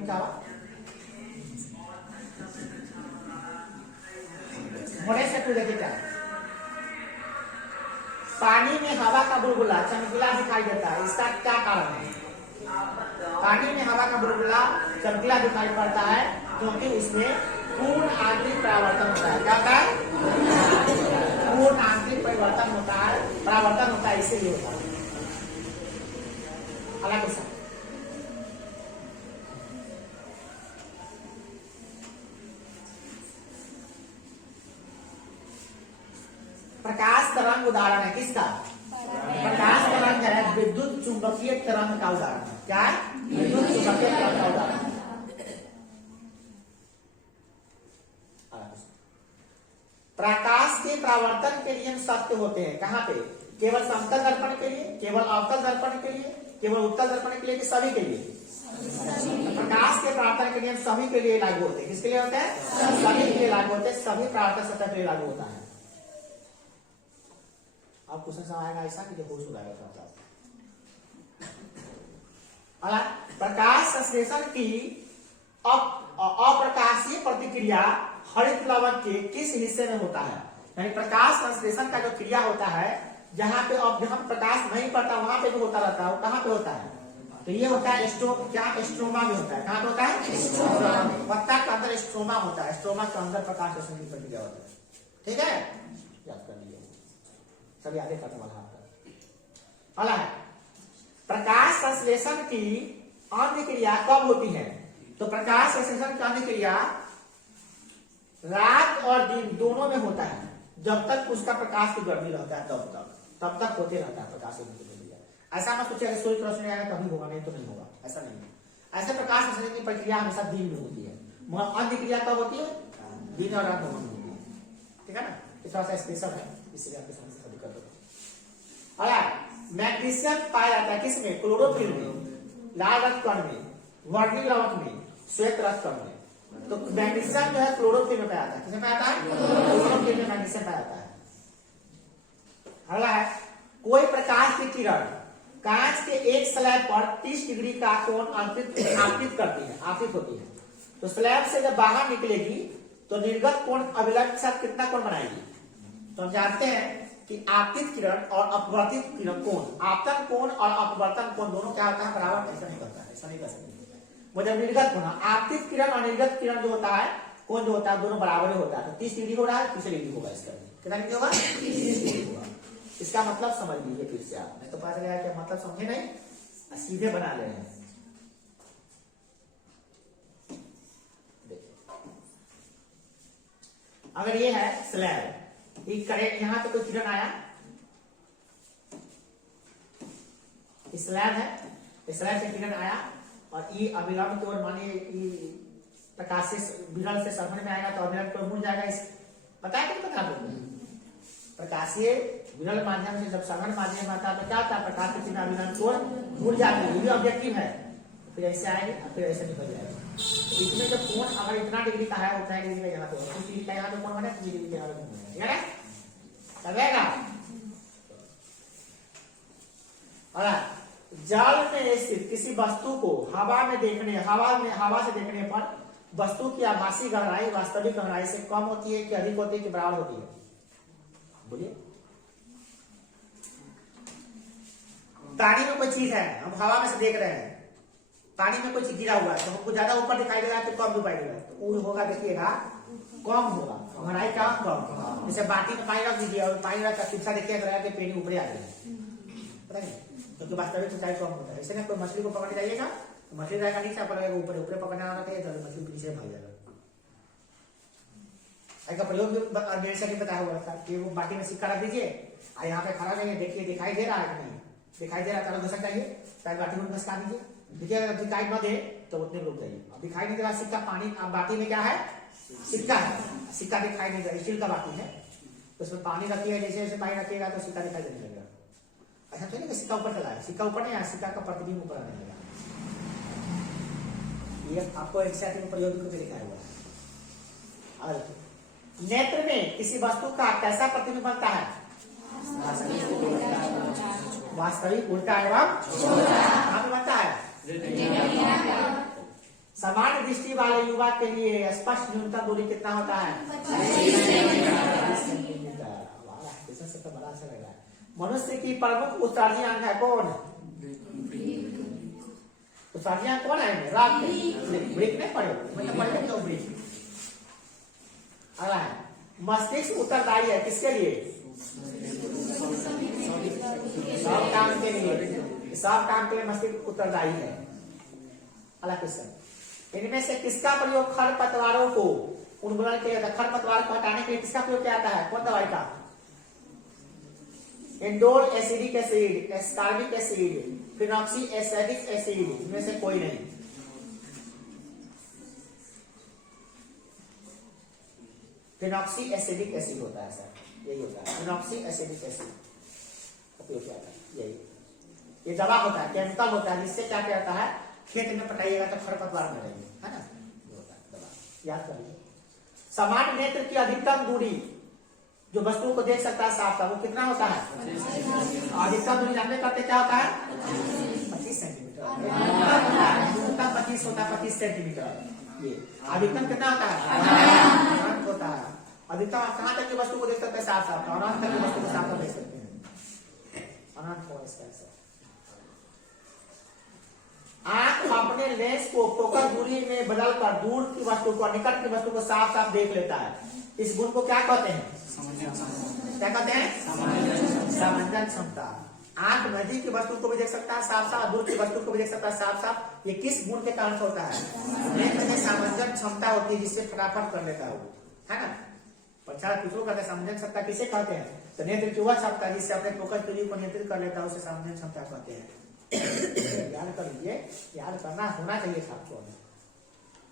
में क्या हुआ, होने से टू देखिए क्या, पानी में हवा का बुलबुला चमकीला दिखाई देता है, इसका क्या कारण है? पानी में हवा का बुलबुला चमकीला दिखाई पड़ता है क्योंकि उसमें पूर्ण आंतरिक परावर्तन होता है। क्या होता है? पूर्ण आंतरिक परिवर्तन होता है, परावर्तन होता है, इसीलिए होता है। अगला क्वेश्चन, प्रकाश तरंग उदाहरण है किसका? प्रकाश तरंग है विद्युत चुंबकीय तरंग का उदाहरण है। क्या है? विद्युत चुंबकीय तरंग का उदाहरण है। प्रकाश के परावर्तन के नियम सत्य होते हैं कहाँ पे? केवल समतल दर्पण के लिए, केवल अवतल दर्पण के लिए, केवल उत्तल दर्पण के लिए, कि सभी के लिए? प्रकाश के परावर्तन के नियम सभी के लिए लागू होते हैं। किसके लिए होते हैं? सभी के लिए लागू होते हैं, सभी परावर्तन सतह के लिए लागू होता है। अब क्वेश्चन समझ आएगा ऐसा कि होश उड़ाएगा थोड़ा सा। प्रकाश संश्लेषण की अप्रकाशीय प्रतिक्रिया हरित लवण के किस हिस्से में होता है? यानी प्रकाश संश्लेषण का जो क्रिया होता है, जहां पे अब जहां प्रकाश नहीं पड़ता वहां पे भी होता रहता है, वो कहां पे होता है? तो ये होता है स्ट्रोमा में होता है। कहां पे होता है? स्ट्रोमा में। पत्ता के अंदर स्ट्रोमा होता है, स्ट्रोमा के अंदर प्रकाश संश्लेषण की प्रक्रिया होती है। ठीक है, याद कर लीजिए, सब याद करने वाला आपका। अगला है, प्रकाश संश्लेषण की अन्य क्रिया कब होती है? तो प्रकाश संश्लेषण की अन्य क्रिया रात और दिन दोनों में होता है, जब तक उसका प्रकाश की गर्मी रहता है तब तक होते रहता है प्रकाश की प्रक्रिया। ऐसा मत सोचिए सूर्य की रोशनी आएगा तभी होगा, नहीं तो नहीं होगा, ऐसा नहीं है। ऐसे प्रकाश संश्लेषण की प्रक्रिया हमेशा दिन में होती है, मगर अन्य क्रिया कब होती है? दिन और रात दोनों में होती है। ठीक है ना, थोड़ा सा स्पेशल है, इसलिए आपके समझ से दिक्कत होगा। अगला, मैग्नीशियम पाया जाता है किसमें? क्लोरोफिल में, लाल रक्त कण में, वर्णिल लवण में, श्वेत रक्त कण में। तो मैग्नीशियम जो है क्लोरोफिल में पाया जाता है। किसमें पाया जाता है? क्लोरोफिल में मैग्नीशियम पाया जाता है। अगला है, कोई प्रकाश की किरण कांच के एक स्लैब पर 30 डिग्री का कोण आपतित करती है, आपतित होती है। तो स्लैब से जब बाहर निकलेगी तो निर्गत कोण अभिलंब के साथ कितना कोण बनाएगी? तो हम जानते हैं कि आपतित किरण और अपवर्तित किरण कोण, आपतन कोण और अपवर्तन कोण दोनों क्या होता है? बराबर। ऐसा नहीं करता है, ऐसा नहीं कर सकते। वो जब निर्गत होना, आपतित किरण और निर्गत किरण जो होता है, कोण जो होता है, दोनों बराबर होता है। तो 30 डिग्री हो रहा है, 30 डिग्री होगा। इसका कितना डिग्री होगा? 30 डिग्री होगा। इसका मतलब समझ लीजिए फिर से आप, नहीं तो पता चलेगा क्या मतलब समझे नहीं, सीधे बना ले रहे हैं। अगर ये है स्लैब, यहां पे कोई किरण आया, स्लैब है, स्लैब से किरण आया और ये अभिलंब की ओर मानिए प्रकाश से विरल से सरमन में आएगा तो अभिलंब को मुड़ जाएगा। इस पता है कि पता आपको? प्रकाशीय विरल माध्यम से जब सरमन माध्यम में आता है तो क्या होता है? प्रकाश की किरण अभिलंब की ओर मुड़ जाती है, ये भी ऑब्जेक्टिव है। फिर ऐसे आएगी, फिर ऐसे निकल जाएगा। इसमें जब कोण अगर इतना डिग्री का है, उतना डिग्री का यहाँ पे होगा, 30 डिग्री का यहाँ पे कोण बने, 30 डिग्री का यहाँ पे कोण बने, ठीक है ना? और जल में स्थित किसी वस्तु को हवा से देखने पर वस्तु की आभासी गहराई वास्तविक गहराई से कम होती है कि अधिक होती है कि बराबर होती है? बोलिए। पानी में कोई चीज है, हम हवा में से देख रहे हैं, पानी में कोई चीज गिरा हुआ है तो हमको ज्यादा ऊपर दिखाई दे रहा है तो कम दिखाई दे रहा है, तो वो होगा देखिएगा कम होगा, गहराई का कम। जैसे बाटी में पानी रख दीजिए और पानी रख शिक्षा देखिएगा पेनी ऊपर आ गई, पता नहीं, क्योंकि वास्तविक ऊंचाई कम होता है। ऐसे ना कोई मछली को पकड़ने जाइएगा तो मछली रहेगा नीचे, पर ऊपर ऊपर पकड़ना आना चाहिए तो मछली पीछे भाग जाएगा। ऐसा प्रयोग मेरे से बताया हुआ था कि वो बाटी में सिक्का रख दीजिए और यहाँ पे खड़ा रहिए, देखिए दिखाई दे रहा है कि नहीं, दिखाई दे रहा है तो घसक जाइए, पहले बाटी में घसका दीजिए, देखिए अगर दिखाई न दे तो उतने रुक जाइए। अब दिखाई नहीं दे रहा सिक्का, पानी बाटी में क्या है? सिक्का है, सिक्का दिखाई नहीं दे रहा, स्टील का बाटी है, तो उसमें पानी रखिएगा, जैसे जैसे पानी रखिएगा तो सिक्का दिखाई देने लगेगा। ऐसा तो नहीं कि सिक्का ऊपर चला है, सिक्का ऊपर नहीं आया, सिक्का का प्रतिबिंब ऊपर आने लगा। ये आपको एक्सैक्ट में प्रयोग करके दिखाया हुआ है। नेत्र में किसी वस्तु का कैसा प्रतिबिंब बनता है? वास्तविक, उल्टा एवं कहाँ पे बनता है? दृष्टि वाले युवा के लिए स्पष्ट न्यूनतम दूरी कितना होता है? 25 सेंटीमीटर। तो बड़ा अच्छा लग रहा है। मनुष्य की प्रमुख उत्सर्जी अंग है कौन? उत्सर्जी अंग कौन है? रक्त। ब्रेक नहीं पड़े, मतलब पढ़े तो ब्रेक। अगला है मस्तिष्क उत्तरदायी है किसके लिए? सब काम के लिए। सब काम के लिए मस्तिष्क उत्तरदायी है। अगला क्वेश्चन, इनमें से किसका प्रयोग खरपतवारों को उन्मूलन किया जाता है? खरपतवार को हटाने के लिए किसका प्रयोग किया जाता है? कौन दवाई का? Indole acidic acid, ascorbic acid, phenoxy acidic acid, इनमें से कोई नहीं। फिनॉक्सी एसिडिक एसिड होता है सर, यही होता है फिनॉक्सी एसिडिक एसिड उपयोग किया जाता है। यही ये दवा होता है, केमिकल होता है, जिससे क्या कहता है खेत में पटाइएगा तो खरपतवार में रहेंगे, है ना? ये होता है दवा, याद करिए। समान नेत्र की अधिकतम दूरी जो वस्तु को देख सकता है साफ साफ, वो कितना होता है? अधिकतम दूरी जानने करते क्या होता है? 25 सेंटीमीटर। न्यूनतम 25 होता है, 25 सेंटीमीटर। ये अधिकतम कितना होता है? होता है। अधिकतम कहाँ तक की वस्तु को देख सकते हैं साफ साफ? अनंत तक की वस्तु को साफ साफ देख सकते हैं। अनंत हो इसका आंसर। आंख अपने लेंस को फोकस दूरी में बदलकर दूर की वस्तु को निकट की वस्तु को साफ साफ देख लेता है। इस गुण को क्या कहते हैं? क्या कहते हैं? सामंजन क्षमता। आंख नजदीक की वस्तु को भी देख सकता है साफ साफ, दूर की वस्तु को भी देख सकता है साफ साफ। ये किस गुण के कारण होता है? नेत्र में सामंजन क्षमता होती है, जिससे फटाफट कर लेता है वो, है ना? परीक्षा पूछो कहते हैं सामंजन क्षमता किसे कहते हैं? तो नेत्र की वह क्षमता जिससे अपने फोकस दूरी को नियंत्रित कर लेता है, उसे सामंजन क्षमता कहते हैं। याद कर लीजिए, याद करना होना चाहिए छात्रों में।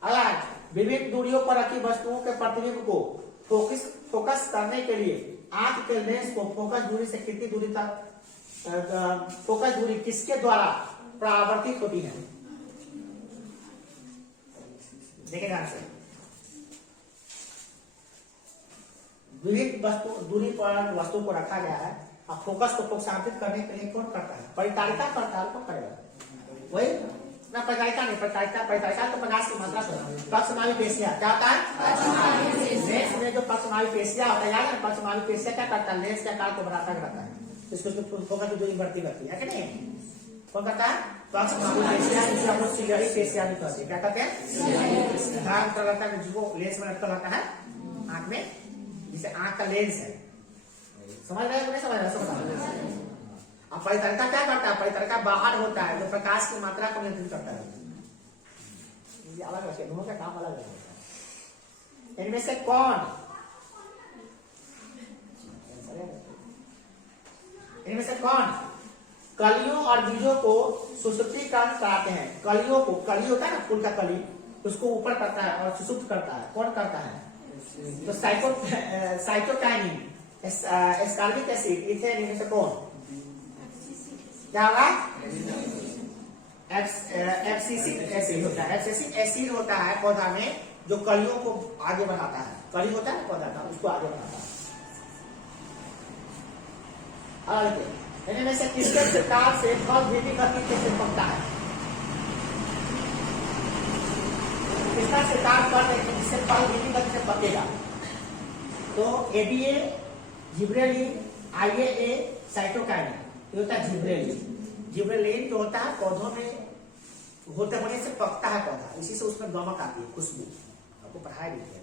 अगला विभिन्न दूरियों पर रखी वस्तुओं के प्रतिबिंब को फोकस करने के लिए आंख के लेंस को फोकस दूरी से कितनी दूरी तक फोकस दूरी किसके द्वारा परावर्तित होती है? देखिए ध्यान से, विभिन्न दूरी पर वस्तु को रखा गया है और फोकस को प्रोत्साहित करने के लिए कौन करता है? परिचारिका करता है, कौन करेगा? वही ना, परिचारिका नहीं, परिचारिका तो प्रकाश की मात्रा पक्षमावी पेशिया क्या होता है? लेंस में जो पक्षमावी पेशिया होता है, याद है? पक्षमावी पेशिया क्या करता है? लेंस के आकार को बढ़ाता रहता है, इसको फोकस की दूरी बढ़ती रहती है कि नहीं? कौन करता है? पक्षमावी पेशिया, जिसे हम लोग सिलियरी पेशिया भी कहते हैं। क्या कहते हैं? ध्यान कर रहता है, जिसको लेंस में लटका रहता है आंख में, जिसे आंख का लेंस है। समझ रहे हो? नहीं समझ रहे? समझ। अब परितरिका क्या करता है? परितरिका बाहर होता है, जो प्रकाश की मात्रा को नियंत्रित करता है। ये अलग रखे, दोनों का काम अलग होता है। इनमें से कौन कलियों और बीजों को सुषुप्तीकरण कराते हैं? कलियों को, कली होता है ना फूल का कली, उसको ऊपर करता है और सुषुप्त करता है। कौन करता है? तो साइटोकाइनिन, एस्कार्बिक एसिड, इथेन, इनमें से कौन? क्या होगा? एब्सिसिक एसिड होता है। एब्सिसिक एसिड होता है पौधा में, जो कलियों को आगे बढ़ाता है। कली होता है पौधा का, उसको आगे बढ़ाता है। इनमें से किसके प्रकार से फल धीमी गति से पकता है? किसका शिकार कर रहे हैं जिससे फल धीमी गति से पकेगा? तो एडीए, जिब्रेलिन, आईएए, साइटोकाइनिन, ये होता है जिब्रेलिन। जिब्रेलिन जो होता है पौधों में होते होने से पकता है पौधा, इसी से उसमें गमक आती है, खुशबू। आपको पढ़ाया भी है,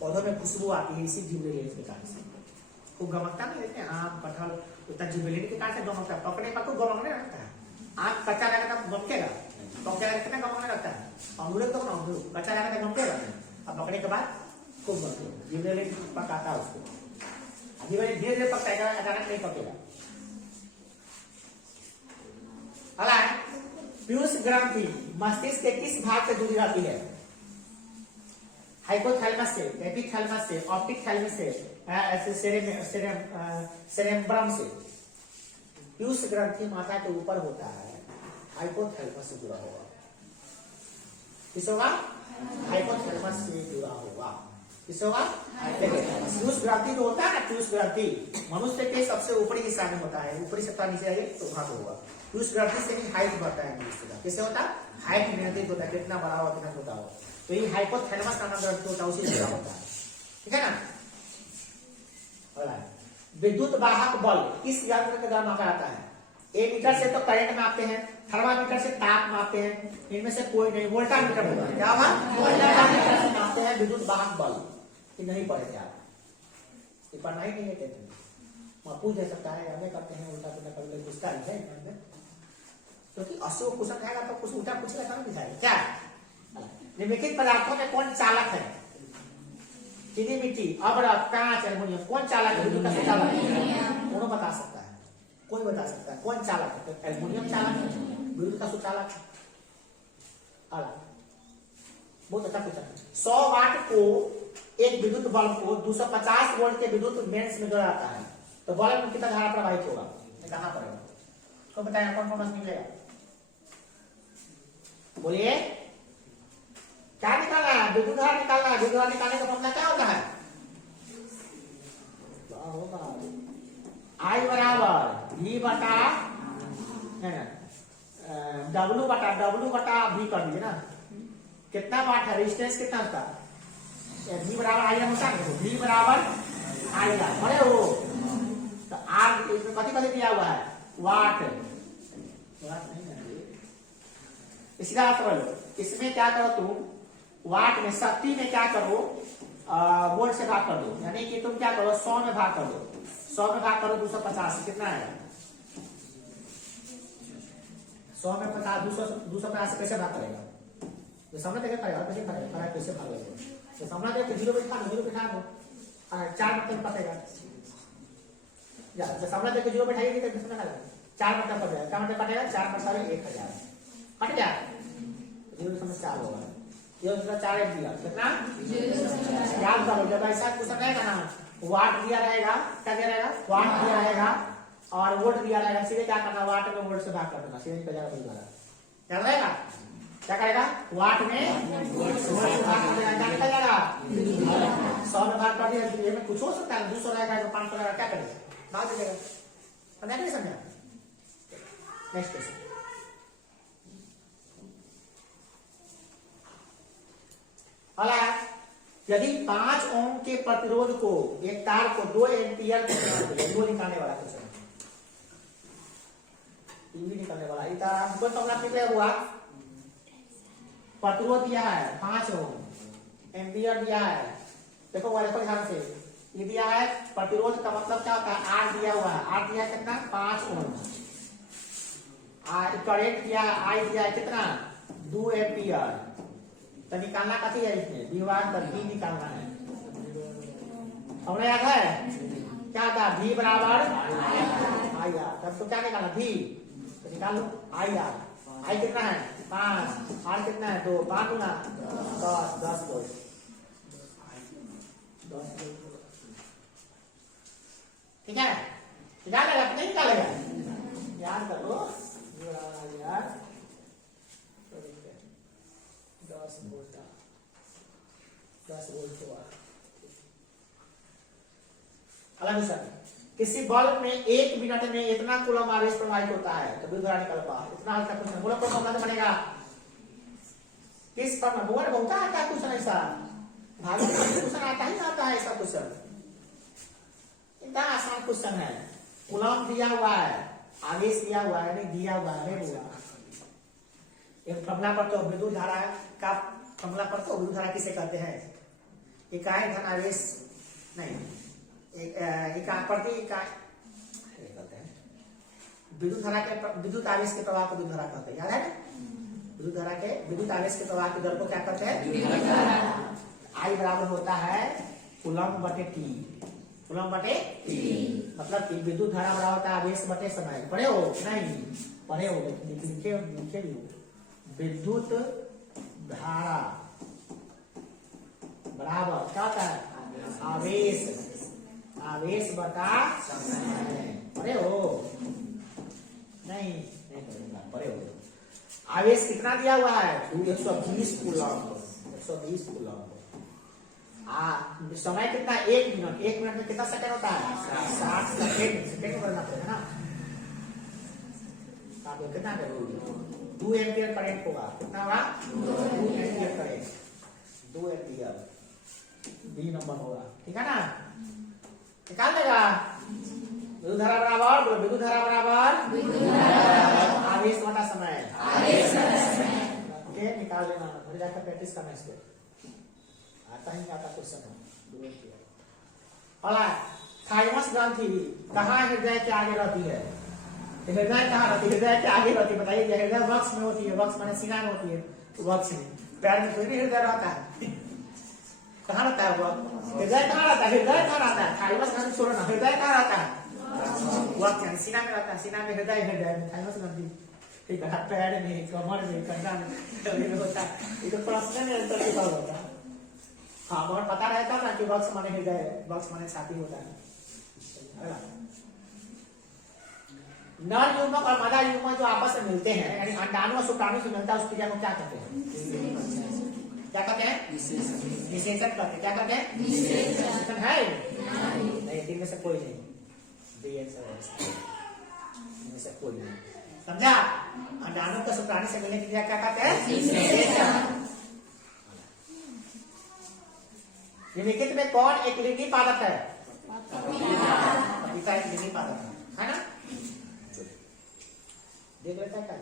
पौधों में खुशबू आती है इसी जिब्रेलिन के कारण से। खूब गमकता नहीं रहते हैं आम कटहल, उतना जिब्रेलिन के कारण से गमकता है। पकने पर खूब गमकने लगता है। आम कच्चा रहेगा तो गमकेगा, पक जाएगा कितना गमकने लगता है। अमरूद तो अमरूद कच्चा रहेगा तो गमकेगा, अब पकने के बाद खूब गमकेगा। जिब्रेलिन पकाता है उसको। जिब्रेलिन धीरे धीरे पकता है, अचानक नहीं पकेगा। अगला पीयूष ग्रंथि मस्तिष्क के किस भाग से जुड़ी रहती है? हाइपोथैलेमस से, एपिथैलेमस से, ऑप्टिक थैलेमस से, सेरेब्रम से। पीयूष ग्रंथि माथा के ऊपर होता है, हाइपोथैलेमस से जुड़ा होगा। किस होगा? हाइपोथैलेमस से जुड़ा होगा। किस होगा? पीयूष ग्रंथि जो होता है ना, पीयूष ग्रंथि मनुष्य के सबसे ऊपरी हिस्सा में होता है। ऊपरी से नीचे आइए तो वहां होगा। पीयूष ग्रंथि से ही हाइट बढ़ता है मनुष्य का। किससे होता है? हाइट नियंत्रित होता है, कितना बड़ा हो कितना छोटा हो। तो ये हाइपोथैलेमस का नाम होता है, उसी जगह होता है, ठीक है ना। विद्युत वाहक बल किस यंत्र के द्वारा मापा जाता है? एमीटर से तो करंट मापते हैं, थर्मामीटर से ताप मापते हैं, इनमें से कोई नहीं। वोल्टामीटर होता है, क्या हुआ? वोल्टामीटर से मापते हैं विद्युत वाहक बल। ये नहीं पढ़े थे आप, ये पढ़ना ही नहीं है, पूछ दे सकता है, हमें करते हैं उल्टा पुल्टा, कभी पूछता है क्योंकि 80 क्वेश्चन आएगा तो कुछ उल्टा पूछेगा तब दिखाएगा। क्या निम्नलिखित पदार्थों में कौन चालक है? चीनी मिट्टी, अबरक, कांच, एल्युमिनियम, कौन चालक है? विद्युत का चालक है, कौन बता सकता है? कोई बता सकता है कौन चालक है? एल्युमिनियम चालक है, विद्युत का सुचालक है। बहुत अच्छा क्वेश्चन है। 100 वाट को एक विद्युत बल्ब को 250 वोल्ट के विद्युत मेंस में जोड़ा जाता है, तो बल्ब में कितना धारा प्रवाहित होगा? कहां पर है तो बताया, कौन कौन निकलेगा? बोलिए, क्या निकालना है? विद्युत धारा निकालना है। विद्युत धारा निकालने का फॉर्मूला क्या होता है? आई बराबर V बटा W बटा V कर दीजिए ना। कितना वाट है? रेजिस्टेंस कितना होता है? V बराबर आई होता है, V बराबर आई। अरे वो तो आर इसमें कथी दिया हुआ है? वाट नहीं है, इसका अर्थ इसमें क्या करो तुम, वाट में शक्ति में क्या करो, वोल्ट से भाग कर दो, यानी कि तुम क्या करो 100 में भाग कर दो। 100 में भाग करो 250 कितना है? 100 में 50 250 से कैसे भाग करेगा? तो सामने देखे करेगा, कैसे करेगा? कैसे भाग लेगा? तो सामने देख 0 बिठा दो, 4 मतलब कटेगा। जब सामने देख 0 बैठाएगी तो कितना कटेगा? 4 मतलब कट जाएगा। क्या मतलब कटेगा? 4 पर 1000 कट गया, 0 समझ 4 होगा। ये उसका 4 दिया कितना? याद करो, जब ऐसा क्वेश्चन रहेगा ना, वाट दिया रहेगा, क्या दिया रहेगा? वाट दिया रहेगा और वोल्ट दिया रहेगा, सीधे क्या करना? वाट में वोल्ट से भाग कर देना, सीधे निकल जाएगा वही वाला। क्या रहेगा? क्या करेगा? वाट में वोल्ट से भाग कर देना, क्या निकल जाएगा? 100 में भाग कर दिया, ये में कुछ हो सकता है, 200 रहेगा तो 500 रहेगा, क्या करेगा? भाग देगा। समझा नहीं समझा? Next question. यदि 5 ओम के प्रतिरोध को एक तार को 2 एम्पियर वो निकालने वाला क्वेश्चन, टीवी निकालने वाला, ये तार हमको फॉर्मूला क्लियर हुआ। प्रतिरोध दिया है 5 ओम, एम्पियर दिया है, देखो वाले को ध्यान से, ये दिया है प्रतिरोध का मतलब क्या होता है? आर दिया हुआ है, आर दिया है कितना? 5 ओम। करंट दिया है, आई दिया है कितना? 2 एम्पियर। तो निकालना कथी है? इसमें दीवार पर V निकालना है। हमने याद है क्या था? V बराबर आई आर। तब तो क्या निकालना? V तो निकाल लो आई आर। आई कितना है? 5, आर कितना है? 2, 5 गुना 10 वोल्ट। ठीक है, निकालेगा नहीं निकालेगा? याद कर लो, यार 10 वोल्ट हुआ। अलग सर, किसी बल्ब में 1 मिनट में इतना कूलम आवेश प्रवाहित होता है, तो विद्युत धारा निकल पा। इतना हल्का क्वेश्चन बोलो, कौन फॉर्मूला से बनेगा? किस पर बोल बहुत आता है क्वेश्चन ऐसा, भाभी क्वेश्चन आता ही आता है ऐसा क्वेश्चन। इतना आसान क्वेश्चन है। कूलम दिया हुआ है, आवेश दिया हुआ है, नहीं दिया हुआ है, नहीं हुआ। एक फॉर्मूला पर तो विद्युत धारा का फॉर्मूला पर तो विद्युत धारा किसे कहते हैं? इकाई धन आवेश नहीं, प्रति इकाई कहते हैं। विद्युत धारा के विद्युत आवेश के प्रवाह को विद्युत धारा कहते हैं, याद है? विद्युत धारा के विद्युत आवेश के प्रवाह के दर को क्या कहते हैं? आई बराबर होता है कूलम बटे टी। कूलम बटे टी मतलब कि विद्युत धारा बराबर होता है आवेश बटे समय। पढ़े हो? नहीं पढ़े हो, लिखे भी हो। विद्युत धारा बराबर क्या होता है? आवेश बटा समय। पढ़े हो? नहीं पढ़े हो। आवेश कितना दिया हुआ है? 120 कूलम। 120 कूलम। समय कितना? 1 मिनट। 1 मिनट में कितना सेकंड होता है? 60 सेकंड। सेकंड करना पड़ेगा ना। कितना 2 एम्पियर करंट होगा। कितना होगा? 2 एम्पियर करंट। 2 एम्पियर बी नंबर होगा, ठीक है ना। निकाल लेगा विद्युत धारा बराबर, बोलो विद्युत धारा बराबर आवेश बटा समय। ओके, निकाल लेना, घर जाकर प्रैक्टिस करना इस पे, आता ही नहीं आता क्वेश्चन है। और थाइमस ग्रंथि कहाँ हृदय के आगे रहती है? हृदय कहाँ रहती है? हृदय के आगे रहती है, बताइए। हृदय वक्ष में होती है, वक्ष माने सीना में होती है, वक्ष में। पैर में कोई भी हृदय रहता है, कहाँ रहता है वो? हृदय कहाँ रहता है? हृदय कहाँ रहता है? थाइमस ग्रंथि छोड़ो ना, हृदय कहाँ रहता है? वक्ष यानी सीना में रहता है, सीना में हृदय, हृदय में थाइमस ग्रंथि, ठीक है। पैर में, कमर में, कंधा में होता है। ये तो प्रश्न में अंतर लिखा होता है। हाँ, मगर पता रहता ना कि वक्ष माने हृदय, वक्ष माने छाती होता है। नर युग्मक और मादा युग्मक जो आपस में मिलते हैं, यानी अंडाणु और शुक्राणु से मिलता है, उस क्रिया को क्या कहते हैं? क्या कहते हैं? निषेचन कहते हैं। क्या कहते हैं? निषेचन है नहीं, तीन में से कोई नहीं, इनमें से कोई नहीं, समझा। अंडाणु का शुक्राणु से मिलने की क्रिया क्या कहते हैं? निषेचन। निम्नलिखित में कौन एक लिंगी पादप है? पपीता एक लिंगी पादप है ना। देख लेता है क्या?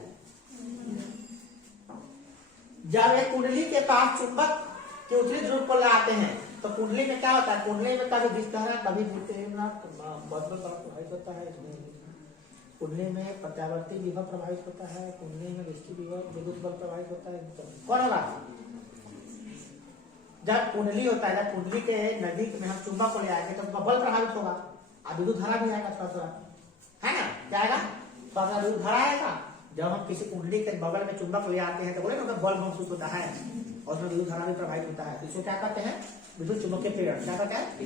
जब एक कुंडली के पास चुंबक के उत्तरी ध्रुव को लाते हैं तो कुंडली में क्या होता है? कुंडली में कभी दिखता है, कभी प्रभावित होता है। कुंडली में प्रत्यावर्ती विभव प्रभावित होता है, कुंडली में दृष्टि विभव विद्युत बल प्रभावित होता है। कौन होगा? जब कुंडली होता है, जब कुंडली के नजदीक में हम चुंबक को ले आएंगे तो बल प्रभावित होगा और विद्युत धारा भी आएगा थोड़ा थोड़ा, है ना। क्या आएगा? थोड़ा थोड़ा विद्युत धारा आएगा। जब हम किसी कुंडली के बगल में चुंबक ले आते हैं तो बोले ना बल महसूस होता है और उसमें विद्युत धारा भी प्रभावित होता है। तो इसको क्या कहते हैं? विद्युत चुंबकीय प्रेरण। क्या कहते हैं?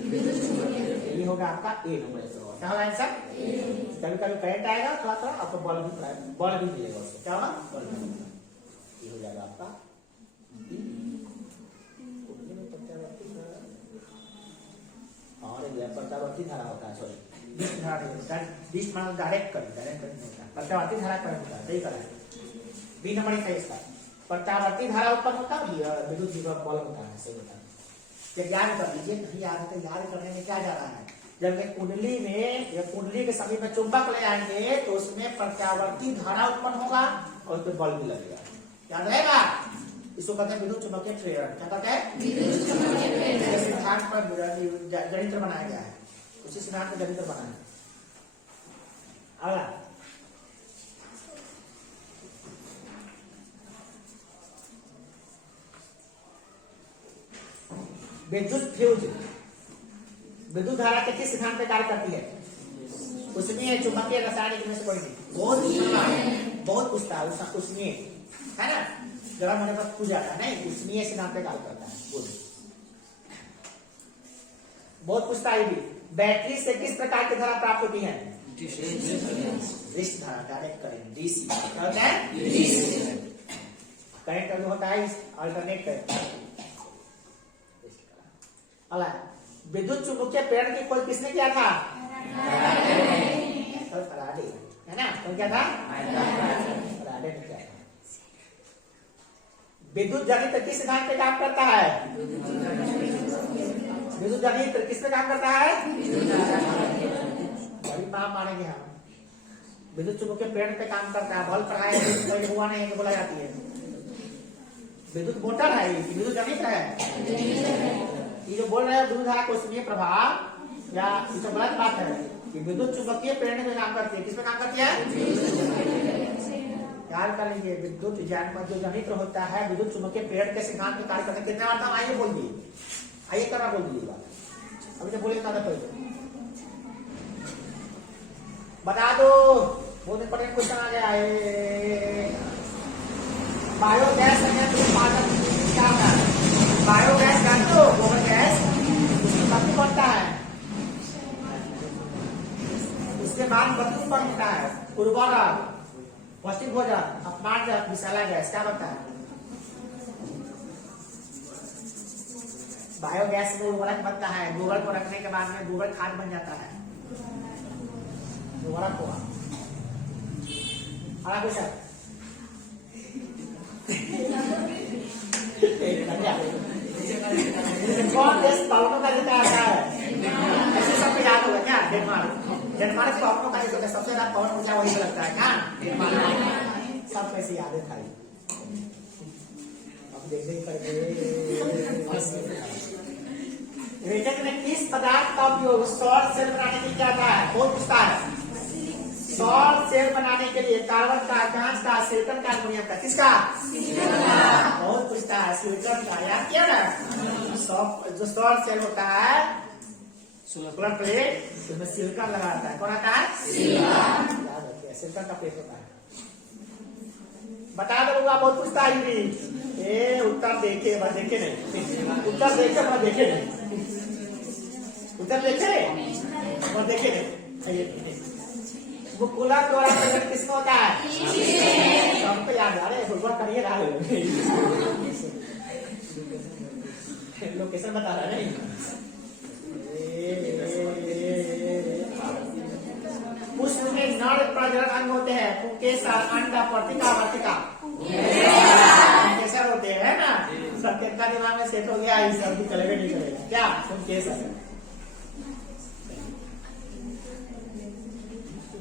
ये होगा आपका ए नंबर। क्या होगा आंसर? कभी कभी करंट आएगा थोड़ा थोड़ा, आपको बल भी मिलेगा उससे। क्या होगा? बल मिलेगा। ये हो जाएगा आपका प्रत्यावर्ती धारा होता है, सॉरी डिस्ट धारा। डिस्ट मानो डायरेक्ट करंट, डायरेक्ट करंट होता है। प्रत्यावर्ती धारा करंट होता है, सही करा है। बी नंबर है इसका। प्रत्यावर्ती धारा उत्पन्न होता है, विद्युत विभव बल होता है, सही होता है। याद कर लीजिए, नहीं याद है तो याद करने में क्या जा रहा है? जब एक कुंडली में या कुंडली के समीप में चुंबक ले आएंगे तो उसमें प्रत्यावर्ती धारा उत्पन्न होगा और उसमें बल भी लगेगा। याद रहेगा? इसको कहते हैं विद्युत चुंबकीय प्रेरण। क्या कहते हैं? सिद्धांत पर गणित्र बनाया गया है, उसी सिद्धांत पर गणित्र बनाया है। अगला विद्युत फ्यूज विद्युत धारा के किस सिद्धांत पे कार्य करती है? उसमें चुंबकीय रासायनिक में से कोई नहीं, बहुत पूछता है उसमें, है ना। गर्म होने पर पूछ जाता है, नहीं उसमें सिद्धांत पे कार्य करता है। बहुत पूछता है। भी बैटरी से किस प्रकार की धारा प्राप्त होती है? डिश धारा, डायरेक्ट करंट, डीसी। क्या होता है? डीसी करंट जो होता है अल्टरनेट करंट। विद्युत चुंबकीय प्रेरण की खोज किसने किया था? फैराडे, है ना। कौन क्या था? फैराडे ने किया था। विद्युत जनित्र किस सिद्धांत पे काम करता है? विद्युत जनित्र किस पे काम करता है? बड़ी नाम मानेंगे हम। विद्युत चुंबकीय प्रेरण पे काम करता है। बल पढ़ाया हुआ नहीं बोला जाती है। विद्युत मोटर है, विद्युत जनित्र है। ये जो बोल रहे हैं विद्युत धारा को उसमें प्रभाव या ये तो गलत बात है कि विद्युत चुंबकीय प्रेरण पे काम करती है। किस पे काम करती है? याद कर लीजिए, विद्युत जो जनित्र होता है विद्युत चुंबकीय प्रेरण के सिद्धांत में कार्य करते हैं। कितने बार आइए बोल दिए, आइए करना बोल दीजिएगा। अभी तो बोलिए ना, बता दो। बहुत इंपॉर्टेंट क्वेश्चन आ गया है। बायोगैस संयंत्र उत्पादन क्या होता है? बायोगैस जानते हो? गोबर गैस काफी बनता है, उसके बाद बत्ती उत्पन्न होता है। उर्वरक, पौष्टिक भोजन, अपमार्जक, विषैला गैस क्या बनता है? बायोगैस में उर्वरक बनता है। गोबर को रखने के बाद में गोबर खाद बन जाता है, उर्वरक होगा। पवनों का जितना आता है ऐसे सबको याद होगा क्या? डेनमार्क पवनों का जितना सबसे ज्यादा पवन ऊंचा वही लगता है क्या? डेनमार्क। सब कैसी यादें खाई अब देखने में किस पदार्थ का उपयोग सौर सेल बनाने के लिए किया जाता है? बहुत पूछता है। सौर सेल बनाने के लिए कार्बन का, कांच का, सिलिकॉन का, एल्युमिनियम का, किसका? बहुत पूछता है सिलिकॉन का। याद किया ना? जो सौर सेल होता है सोलर प्लेट उसमें सिलिकॉन लगा आता है। कौन आता है? सिलिकॉन का प्लेट होता है। बता दूंगा बहुत पूछता है भी। उत्तर देखे बस देखे नहीं, उत्तर देखे बस देखे नहीं, उत्तर देखे और देखे नहीं। बुकुला द्वारा प्रकट किसको होता है? सबको याद आ रहे हैं, करिए रहा है। लोकेशन बता रहा है नहीं? पुष्प में नर प्रजनन अंग होते हैं पुंकेसर, अंडा, पत्रिका, वर्तिका। पुंकेसर होते हैं ना? सबके का दिमाग में सेट हो गया, इस सब भी चलेगा नहीं चलेगा क्या? पुंकेसर।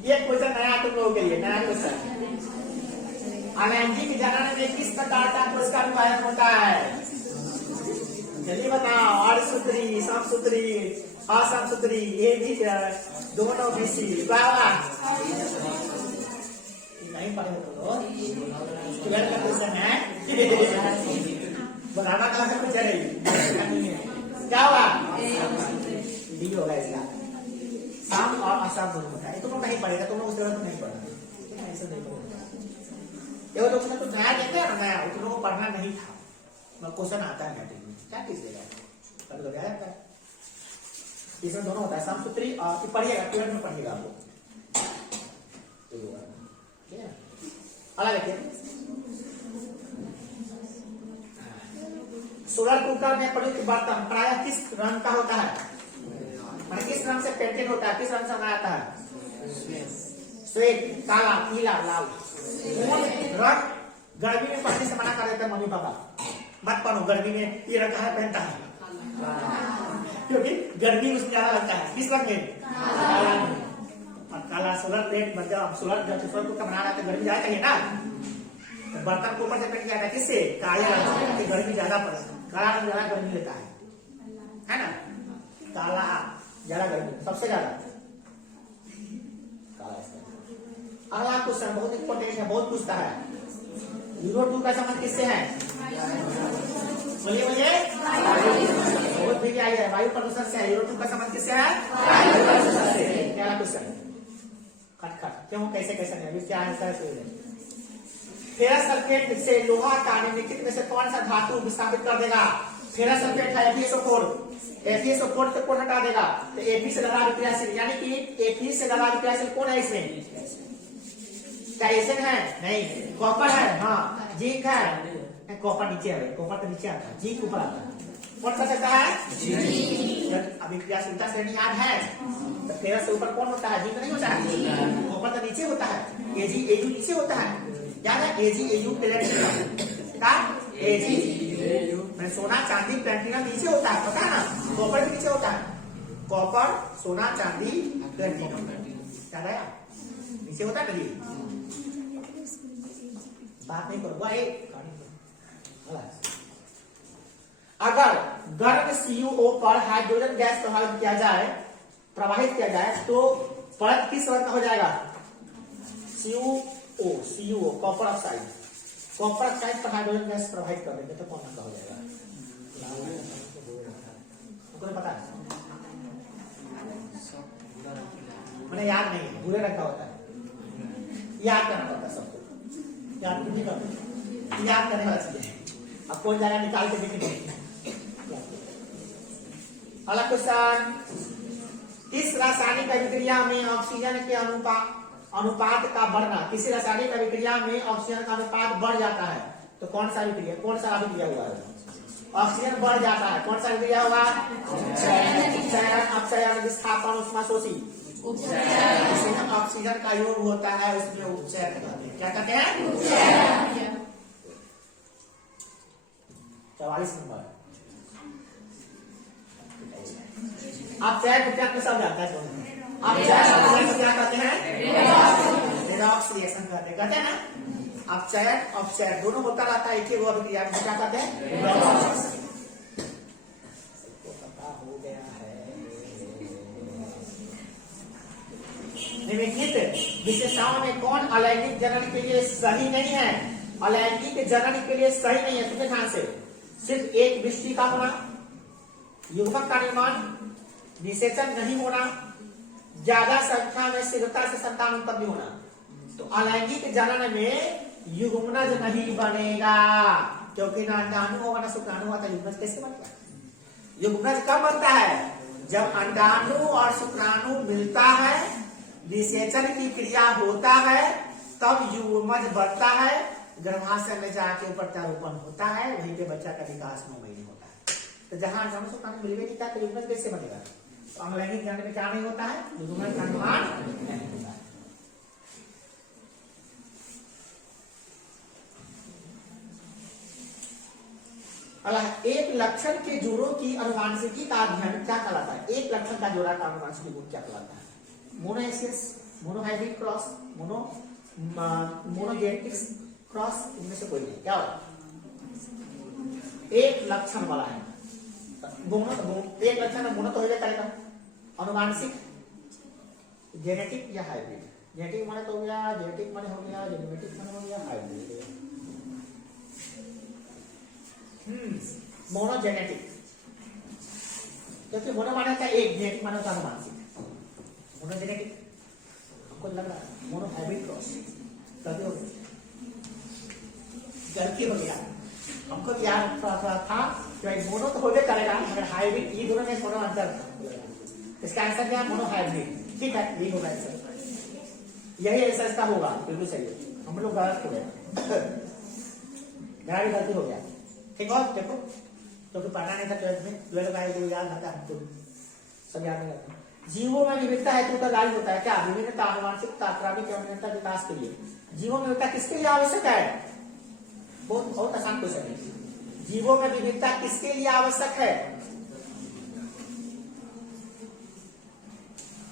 ये क्वेश्चन नया तुम लोगों के लिए, नया क्वेश्चन। अलैंगिक जनन में किस प्रकार का पुरस्कार विभाजन होता है? जल्दी बताओ। अर्धसूत्री, समसूत्री, असमसूत्री, ये भी दोनों बीसी। नहीं पढ़े हो तो स्टूडेंट का क्वेश्चन है। बताना कहाँ से पूछा रही क्या हुआ? डी होगा इसका। साम और असाम दोनों होता है। तुम लोग नहीं पढ़ेगा, तुम लोग उस लेवल नहीं पढ़ना, ऐसा नहीं पढ़ेगा। ये लोग कुछ नया कहते हैं ना, नया तुम लोगों को पढ़ना नहीं था। क्वेश्चन आता है मैट्रिक में, क्या चीज देगा? कभी तो क्या रहता है? इसमें दोनों होता है, समसूत्री और पढ़िएगा, ट्वेल्थ में पढ़िएगा आपको। अगला देखिए, सोलर कुकर में प्रयुक्त बर्तन प्रायः किस रंग का होता है? किस रंग से पेंटेड होता है? किस रंग से बनाता है? श्वेत, काला, पीला, लाल। रंग गर्मी में पहनने से मना कर देते हैं मम्मी पापा, मत पहनो गर्मी में, ये रंग कहाँ पहनता है? क्योंकि गर्मी उसमें ज्यादा लगता है। किस रंग में? काला। सोलर प्लेट मतलब सोलर कुकर बना रहा था, गर्मी ज्यादा चाहिए ना, तो बर्तन को ऊपर से पेंट किया था किससे? काले रंग से। गर्मी ज्यादा पड़ता है, काला रंग ज्यादा गर्मी लेता है ना? काला ज्यादा गर्मी, सबसे ज्यादा काला। अगला क्वेश्चन बहुत इंपॉर्टेंट है, बहुत पूछता है। यूरो2 का संबंध किससे है? बोलिए बोलिए। बहुत भी आई है, वायु प्रदूषण से है। यूरो2 का संबंध किससे है? वायु प्रदूषण से। क्या क्वेश्चन? खटखट क्यों, कैसे कैसे नहीं, अभी क्या आंसर है? फेरस सल्फेट से लोहा का निम्नलिखित में से कौन सा धातु विस्थापित कर देगा? फेरस सल्फेट है FeSO4, FeSO4 से कौन हटा देगा? तो Fe से लगा विक्रियाशील, यानी कि Fe से लगा विक्रियाशील कौन है इसमें? क्या एसिड है? नहीं। कॉपर है? हाँ। जिंक है? कॉपर नीचे है, कॉपर तो नीचे आता है, जिंक ऊपर आता है। कौन सा सकता है? अभी क्रियाशीलता श्रेणी याद है, तो फेरस से ऊपर कौन होता है? जिंक नहीं होता है, कॉपर तो नीचे होता है, AgAu नीचे होता है। याद है AgAu प्लेटिनम, सोना चांदी प्लेटिनम नीचे होता है, पता है ना? कॉपर भी नीचे होता है, कॉपर, सोना, चांदी, प्लेटिनम, याद आया? नीचे होता है कभी बात नहीं करूंगा। अगर गर्म CuO पर हाइड्रोजन गैस प्रवाहित किया जाए तो परत किस वर्ग का हो जाएगा? CuO copper oxide. Copper oxide पर हाइड्रोजन गैस प्रवाहित कर देंगे तो कौन सा हो जाएगा? पता है? मैंने याद नहीं है, भूरे रंग का होता है, याद करना पड़ता है सबको, याद नहीं करते, याद करने वाला चीज है। अब कौन जाएगा निकाल के देखेंगे। अगला क्वेश्चन, किस रासायनिक अभिक्रिया में ऑक्सीजन के अनुपात का बढ़ना, किसी रासायनिक अभिक्रिया में ऑक्सीजन का अनुपात बढ़ जाता है तो कौन सा अभिक्रिया, कौन सा अभिक्रिया हुआ है? ऑक्सीजन बढ़ जाता है, कौन सा अभिक्रिया हुआ? चयन, अपचयन, विस्थापन, ऊष्माशोषी। ऑक्सीजन का योग होता है उसमें उपचयन कहते हैं। क्या कहते हैं? 44 नंबर आप चाय को क्या सब जाता है तो आप चाय को क्या कहते हैं? रेडॉक्स रिएक्शन कहते हैं ना। आप चाय और चाय दोनों होता रहता है, एक ही वो अभिक्रिया में क्या कहते हैं? सबको पता हो गया है। निम्नलिखित विशेषताओं में कौन अलैंगिक जनन के लिए सही नहीं है? अलैंगिक जनन के लिए सही नहीं है, सुनिए ध्यान से। सिर्फ एक विष्टि का होना, युग्मक का निर्माण, निषेचन नहीं होना, ज्यादा संख्या में शीघ्रता से संतान उत्पत्ति होना। तो अलैंगिक जनन में युग्मनज नहीं बनेगा, क्योंकि ना अंडाणु होगा ना शुक्राणु होगा, तो युग्मनज कैसे बनेगा? युग्मनज कब बनता है? जब अंडाणु और शुक्राणु मिलता है, निषेचन की क्रिया होता है, तब युग्मनज बनता है। गर्भाशय में जाके प्रत्यारोपण होता है, वहीं पे बच्चा का विकास 9 महीने होता है। तो जहां अंडाणु शुक्राणु मिलवे नहीं था, तो युग्मनज कैसे बनेगा? तो अलैंगिक जनन में क्या नहीं होता है? युग्मनज का निर्माण नहीं होता है। एक लक्षण के जोड़ों की अनुवांशिकी का अध्ययन क्या कहलाता है? एक लक्षण का जोड़ा का अनुवांशिकी गुण क्या कहलाता है? मोनोएसियस, मोनोहाइब्रिड क्रॉस, मोनोजेनेटिक्स क्रॉस, इनमें से कोई नहीं। क्या होगा? एक लक्षण वाला है एक लक्षण है, मोनो तो हो जाएगा। अनुवांशिक, जेनेटिक या हाइब्रिड। जेनेटिक माने तो हो गया, जेनेटिक माने हो गया, जेनेटिक माने हो गया, हाइब्रिड। मोनोजेनेटिक, क्योंकि मोनो माने क्या? एक, जेनेटिक माने होता है अनुवांशिक। मोनोजेनेटिक हमको लग रहा है। मोनोहाइब्रिड क्रॉस गलती हो गई, गलती हो गया। हमको याद था कि मोनो तो होबे करेगा, मगर हाइब्रिड, ये दोनों में कोनो अंतर। इसका आंसर क्या है? मोनोहाइब्रिड। ठीक है, यही होगा आंसर, यही आंसर इसका होगा। बिल्कुल सही है, हम लोग गलत हो गए, मेरा भी गलती हो गया। ठीक है, देखो क्योंकि पढ़ना नहीं था 12th में, 12th का जो याद आता है हमको सब याद नहीं रहता। जीवों में विविधता हेतु उत्तरदायी होता है क्या? विभिन्नता, आनुवंशिकता, क्रमिक एवं निरंतर विकास के लिए जीवों में विविधता किसके लिए आवश्यक है? बहुत आसान क्वेश्चन है। जीवों में विविधता किसके लिए आवश्यक है?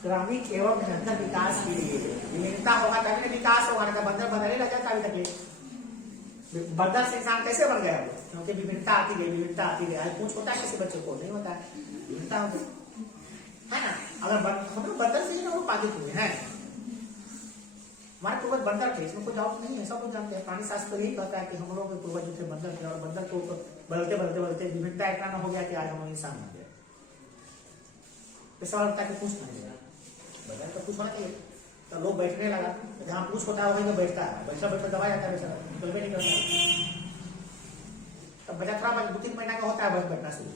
क्रमिक एवं निरंतर विकास के लिए। विविधता होगा तभी विकास होगा, नहीं बंदर बंदर ही रहता है अभी तक। बंदर से इंसान कैसे बन गया? क्योंकि विविधता आती गई, विविधता आती गई। पूछ होता है किसी बच्चे को? नहीं होता है, विविधता होती है ना। अगर हम लोग बंदर से ही बाधित हुए हैं, हमारे पूर्वज बंदर थे, इसमें कोई डाउट नहीं है, सब लोग जानते हैं। प्राणी शास्त्र यही कहता है कि हम लोग के पूर्वज जो थे बंदर थे, और बंदर को बदलते बदलते बदलते विविधता इतना न हो गया कि आज हम इंसान बन गए। सवाल होता है कि पूछ नहीं लगा, बंदर तो पूछ होना चाहिए, तो लोग बैठने लगा, जहाँ पूछ होता है वहीं तो बैठता है, बैठा बैठा दबा जाता है, निकलवे नहीं करता। तब बच्चा थोड़ा 2-3 महीना का होता है, बस बैठना शुरू,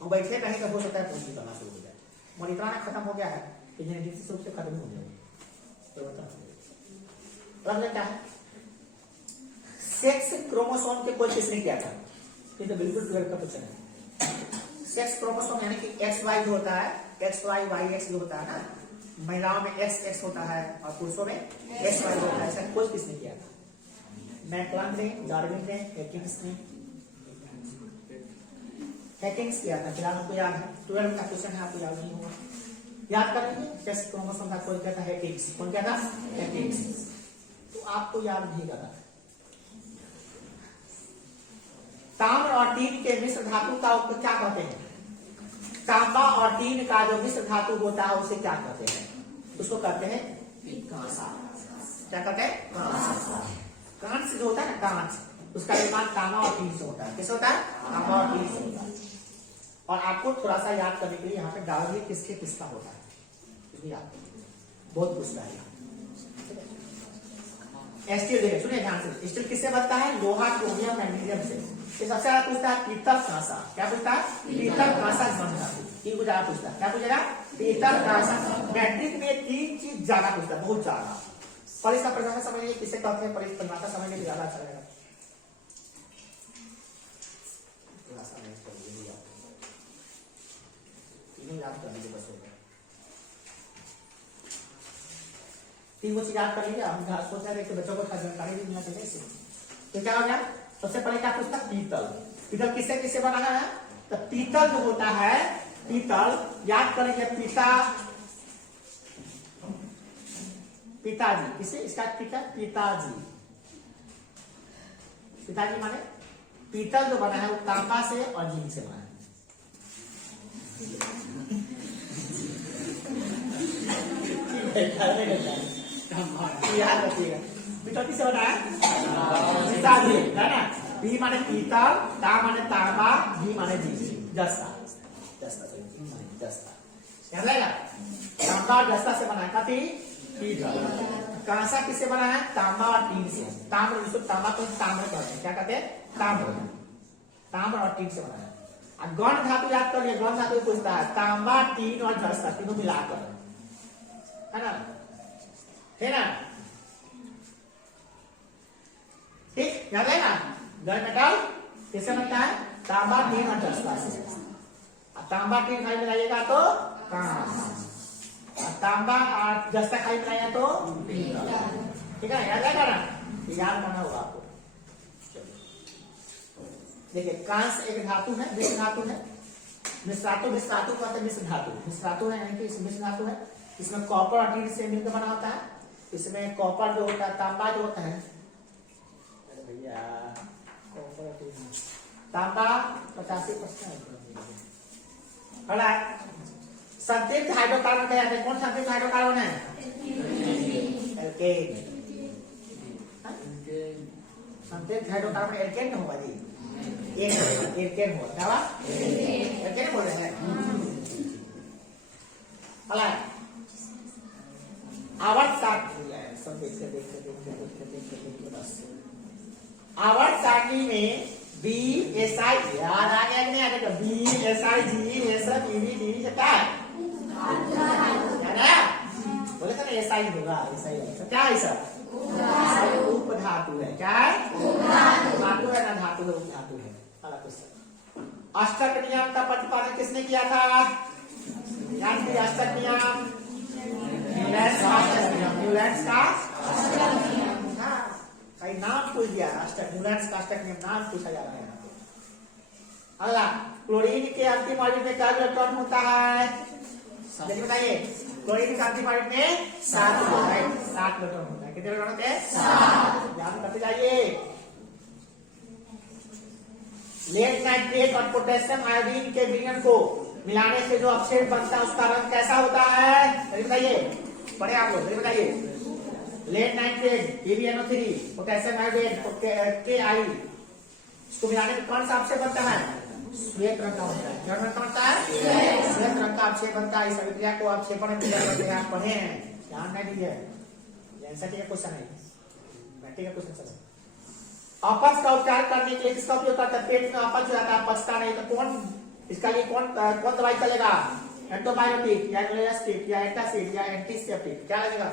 और बैठे नहीं तो हो सकता है पूछ करना शुरू हो जाए। और इतना खत्म हो गया है कि जेनेटिक्स रूप से खत्म हो गया। तो बता क्या है? सेक्स क्रोमोसोम के कोई किसने किया था? ये तो बिल्कुल 12 का क्वेश्चन है। सेक्स क्रोमोसोम यानी कि XY जो होता है, XY YX जो होता है ना, महिलाओं में XX होता है और पुरुषों में XY होता है। ऐसा कोई किसने किया था? मैकलान ने, डार्विन ने, हैकिंग्स ने। हैकिंग्स किया था, फिलहाल हमको याद है। 12 का क्वेश्चन है, आपको याद नहीं होगा, याद कर लीजिए। सेक्स क्रोमोसोम का कोई कहता है हैकिंग्स। कौन कहता है? हैकिंग्स। तो आपको याद नहीं करना। ताम्र और टीन के मिश्र धातु का क्या कहते हैं? तांबा और टीन का जो मिश्र धातु होता है उसे क्या कहते हैं? उसको कहते हैं कांसा। क्या कहते हैं? कांसा। कांच जो होता है ना, कांच, उसका निर्माण तांबा और टीन से होता है। किससे होता है? तांबा और टीन से होता है। और आपको थोड़ा सा याद करने के लिए यहाँ पे डाल दिए किसका होता है, इसलिए याद बहुत पूछता है। स्टील देखिए, सुनिए ध्यान से। स्टील किससे बनता है? लोहा, क्रोमियम, मैग्नीशियम से। ये सबसे ज्यादा पूछता है पीतल, कांसा। क्या पूछता है? पीतल, कांसा, धातु। तीन को ज्यादा पूछता है। क्या पूछेगा? पीतल, कांसा। मैट्रिक में 3 चीज ज्यादा पूछता है, बहुत ज्यादा। पर इसका परिभाषा समझिए किसे कहते हैं, पर इस परिभाषा समझने में ज्यादा अच्छा लगेगा। याद कर लीजिए बस, तीन चीज याद कर लीजिए। हम सोच रहे थे बच्चों को जानकारी भी मिलना चाहिए इससे। तो क्या हो गया? सबसे पहले क्या पूछता? पीतल। पीतल किससे किससे बना है? तो पीतल जो होता है पीतल, याद करेंगे पिता, पिताजी, किसे इसका पिता, पिताजी, पिताजी माने पीतल जो बना है वो तांबा से और जिंक से बना है। याद रखिएगा, पीतल किससे बना है? पिताजी, है ना। पी माने पीतल, ता माने तांबा, जी माने जिंक, जस्ता, जस्ता याद रहेगा। तांबा और जस्ता से बना है काफी पीतल। कांसा किससे बना है? तांबा और टीन से। ताम्र, जिसको तांबा को ताम्र कहते हैं, क्या कहते हैं? ताम्र, ताम्र और टीन से बना है। गौण धातु याद कर लिया, गौण धातु पूछता है तांबा, टीन और जस्ता तीनों मिलाकर, है ना, है ना, ठीक, याद है ना। गौण मेटल किससे बनता है? तांबा, टीन और जस्ता से। तांबा टीन खाली मिलाइएगा तो तांबा और जस्ता खाली मिलाइएगा तो पीतल, ठीक है, याद रहेगा ना, याद करना होगा आपको। देखिए कांस एक धातु है, मिश्र धातु है। मिश्रातु, मिश्रातु कहते हैं मिश्र धातु, मिश्रातु है यानी कि इसमें मिश्र धातु है। इसमें कॉपर और टीन से मिलकर बना होता है। इसमें कॉपर जो होता है, तांबा जो होता है, भैया कॉपर और टीन, तांबा 85%। संतृप्त हाइड्रोकार्बन कहते हैं। कौन संतृप्त हाइड्रोकार्बन है? एल्केन। संतृप्त हाइड्रोकार्बन एल्केन होगा जी, एल्केन होगा, क्या हुआ? एल्केन बोल रहे हैं। आवर्त सारणी में बी एस आई, याद आ गया कि नहीं? आगे B S I G S B D क्या है? बोले था ना एस आई होगा, एस आई क्या है सर? उप धातु है, क्या है? धातु है ना, धातु है, उप धातु है। अष्टक नियम का प्रतिपादन किसने किया था? यानी कि अष्टक नियम, न्यूलैंड्स का अष्टक नियम, न्यूलैंड्स का कई नाम पूछ दिया, न्यूलैंड्स का अष्टक नियम नाम पूछा जा रहा है। अगला, क्लोरीन के अंतिम ऑर्बिट में क्या इलेक्ट्रॉन होता है? बताइए, क्लोरीन के अंतिम ऑर्बिट में 7 होता है, 7 इलेक्ट्रॉन होता है। कितने इलेक्ट्रॉन होते हैं? 7। याद करते जाइए। लेड नाइट्रेट और पोटेशियम आयोडीन के विलयन को मिलाने से जो अवशेष बनता है उसका रंग कैसा होता है? बताइए, पढ़े आप लोग, बताइए। Lead nitrate, PbNO3, potassium iodine, KI, इसको मिलाने में कौन सा अवशेष बनता है? श्वेत रंग का होता है। क्या रंग का बनता है? श्वेत रंग का अवशेष बनता है। इस अभिक्रिया को अवक्षेपण आप पढ़े हैं, ध्यान नहीं दीजिए, आंसर का क्वेश्चन है, बैठे का क्वेश्चन सब। अपच का उपचार करने के लिए किसका उपयोग करता है? पेट में अपच हो जाता है, पचता नहीं, तो कौन इसका लिए कौन दवाई चलेगा? एंटीबायोटिक या एंटासिड या एंटासिड या एंटीसेप्टिक, क्या लगेगा?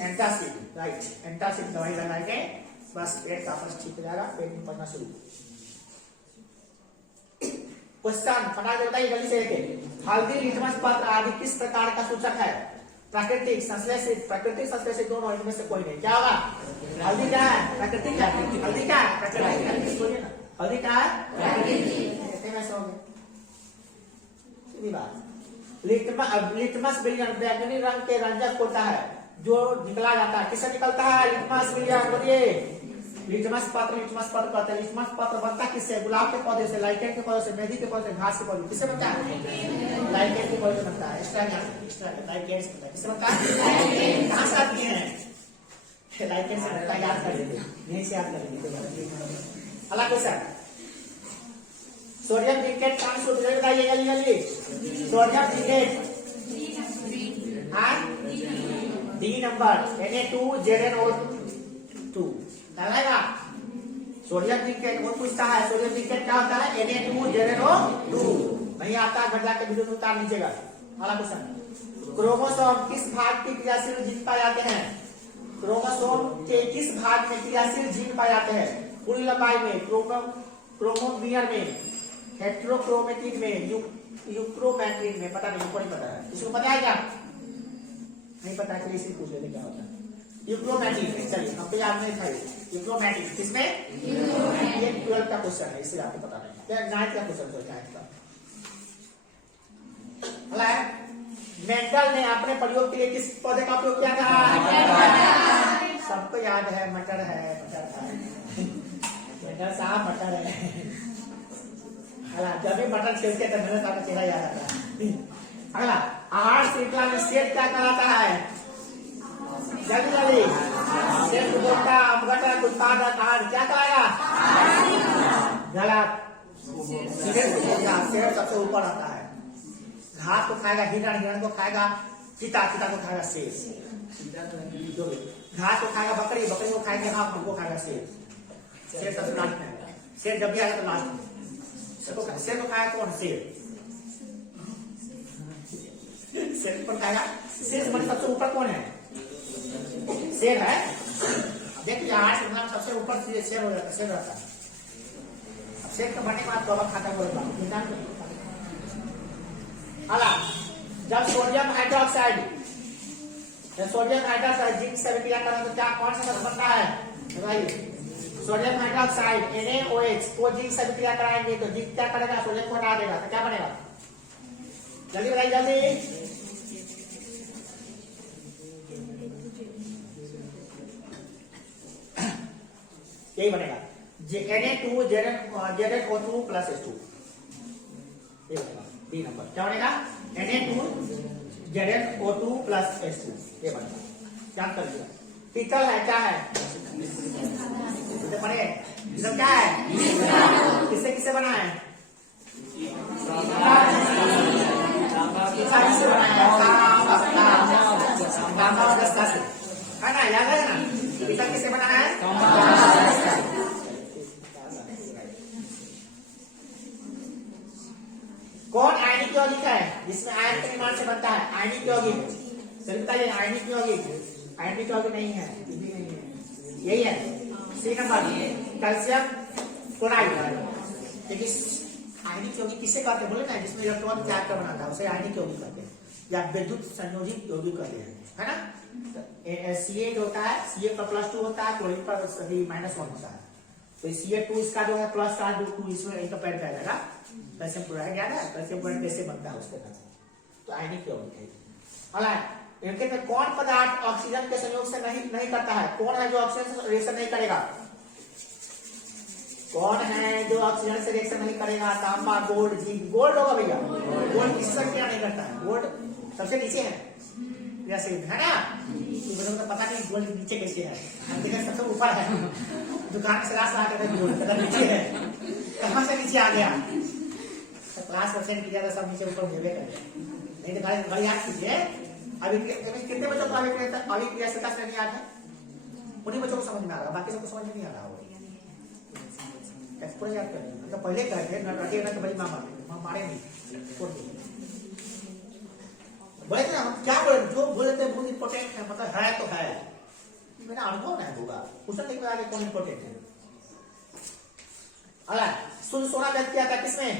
एंटासिड, राइट, एंटासिड दवाई लगाएंगे, बस पेट का अपच ठीक हो जाएगा, पेट में पचना शुरू। क्वेश्चन फटाक से बताइए जल्दी से लेके। हल्दी, लिटमस पत्र आदि किस प्रकार का सूचक है? प्राकृतिक, संश्लेषित, प्राकृतिक संश्लेषित दोनों, इनमें से कोई नहीं। क्या होगा? हल्दी क्या है? प्राकृतिक है। हल्दी क्या है? प्राकृतिक। हल्दी क्या है? प्राकृतिक। सीधी बात। लिटमस विलयन बैंगनी रंग के रंजक होता है जो निकला जाता है। किससे निकलता है? लिटमस विलयन। बोलिए, लिटमस पत्र कहते हैं। लिटमस पत्र बनता किससे? गुलाब के पौधे से, लाइकेन के पौधे से, मेहंदी के पौधे से, घास के पौधे। किससे बनता है? लाइकेन के पौधे से बनता है। लाइकेन से किससे बनता है? कहाँ से आती है? लाइकेन से बनता है, याद कर लीजिए, यहीं से याद कर लीजिए। अगला क्वेश्चन, सोडियम ब्रिकेट का सूत्र बताइए जल्दी जल्दी। Sodium briquette D number Na2ZnO2 डालेगा। सोडियम ब्रिकेट वो पूछता है, सोडियम ब्रिकेट क्या होता है? Na2ZnO2। नहीं आता घर जाके वीडियो में उतार लीजिएगा। अगला क्वेश्चन, क्रोमोसोम किस भाग की क्रियाशील जीन पाए जाते हैं? क्रोमोसोम के किस भाग में क्रियाशील जीन पाए जाते हैं? पूरी लंबाई में, क्रोमोसोम में, हेट्रोक्रोमेटिन में, यूक्रोमैटिन में, पता नहीं, कोई पता है? इसको पता है क्या? नहीं पता है, इसी पूछ लेते क्या होता है। यूक्रोमैटिन में, चलिए हमको याद नहीं था। यूक्रोमैटिन किसमें? ये 12 का क्वेश्चन है, इसलिए आपको पता नहीं। क्या 9th का क्वेश्चन है? 9th का बोला है मेंडल ने अपने प्रयोग के लिए किस पौधे का उपयोग किया था? सबको याद है मटर है, मटर है। मेंडल साहब मटर है। जब भी मटर छीलते तो मेरे साथ चेहरा याद आता है। अगला आहार श्रृंखला में सेब क्या कहलाता है? जल्दी जल्दी सेब उपभोक्ता अपघटक उत्पादक आहार क्या कहलाएगा? गलत। सेब सबसे ऊपर आता है। घास को खाएगा हिरण, हिरण को खाएगा चीता, चीता को खाएगा शेर। घास को खाएगा बकरी, बकरी को खाएंगे हाथ, हमको खाएगा शेर। शेर सबसे लास्ट में आएगा। शेर जब भी आएगा तो लास्ट में। शेर को खाएगा कौन? शेर। शेर पर खाएगा। शेर से सबसे ऊपर कौन है? शेर है। देखिए आहार श्रृंखला में सबसे ऊपर शेर हो जाता है, शेर रहता है। शेर का बढ़ने के बाद तो खाता हुआ जब सोडियम हाइड्रोक्साइड जिंक से अभिक्रिया करें तो क्या कौन सा बनता है? बताइए। सोडियम हाइड्रोक्साइड NaOH को जिंक से अभिक्रिया कराएंगे तो जिंक क्या करेगा? सोडियम को हटा देगा तो क्या बनेगा? जल्दी बताइए जल्दी। यही बनेगा Na2ZnO2 प्लस H2। ये बनेगा बी नंबर। क्या बनेगा? Na2ZnO2 प्लस H2 ये बनेगा। क्या कर दिया? पीतल है क्या है? बने क्या है? किससे किससे बना है? किससे बना है? तांबा और दस्ता से है ना, याद है ना? पीतल किससे बना है? कौन आयनिक यौगिक है जिसमें आयन के निर्माण से बनता है? आयनिक यौगिक। सभी बताइए आयनिक यौगिक। आयनिक यौगिक नहीं है, यही है सी नंबर कैल्शियम क्लोराइड। देखिए आयनिक यौगिक किसे कहते हैं? बोले ना जिसमें इलेक्ट्रॉन त्याग कर बनाता है उसे आयनिक यौगिक कहते हैं या विद्युत संयोजित यौगिक कहते हैं, है ना? Ca जो होता है Ca का +2 होता है, क्लोरीन पर सभी -1 होता है। तो Ca2 इसका जो है प्लस चार्ज 2 इसमें एक पैर पे आ जाएगा। कैल्शियम क्लोराइड याद है? कैल्शियम क्लोराइड कैसे बनता है उसके बाद तो आयनिक यौगिक है। इनके में कौन पदार्थ ऑक्सीजन के संयोग से नहीं करता है? कौन है जो ऑक्सीजन से रिएक्शन नहीं करेगा? कौन है जो ऑक्सीजन से रिएक्शन नहीं करेगा? तांबा, गोल्ड, जिंक। गोल्ड होगा भैया। गोल्ड किससे क्या नहीं करता है? गोल्ड सबसे नीचे है जैसे, है ना? तो पता नहीं गोल्ड नीचे कैसे है। देखिए सबसे ऊपर है। दुकान से लास्ट आके गोल्ड नीचे है। कहां से नीचे आ गया? क्लास परसेंट किया था सब नीचे ऊपर भेजे कर। नहीं तो भाई याद कीजिए अभी कितने बच्चों को अभिक्रियाशीलता से नहीं याद है? उन्हीं बच्चों को समझ में आ रहा, बाकी सबको समझ में नहीं आ रहा। पूरा याद करें तो पहले कहते न रखिएगा तो भाई मारे नहीं बोले थे। हम क्या बोले? जो बोले थे बहुत इंपॉर्टेंट है, मतलब है तो है। मेरा अनुभव नहीं होगा क्वेश्चन देखने आगे कौन इंपॉर्टेंट है। सोना व्यक्त किया था किसमें?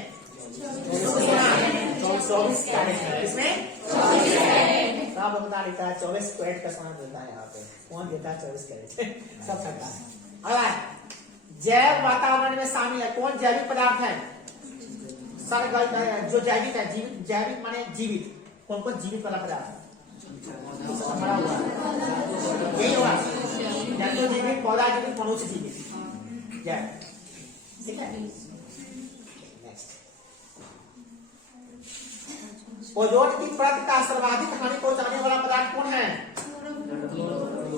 24 कैरेट किसमें? सब बता देता है 24 कैरेट का सोना देता है। यहाँ पे कौन देता है 24 कैरेट? सब सकता है। अगला जैव वातावरण में शामिल है कौन? जैविक पदार्थ है जो जैविक है। जैविक माने जीवित। कौन कौन जीवित वाला पदार्थ? यही होगा जंतु जीवित, पौधा जीवित, मनुष्य जीवित। ठीक है। ओजोन की परत का सर्वाधिक हानि पहुंचाने वाला पदार्थ कौन है?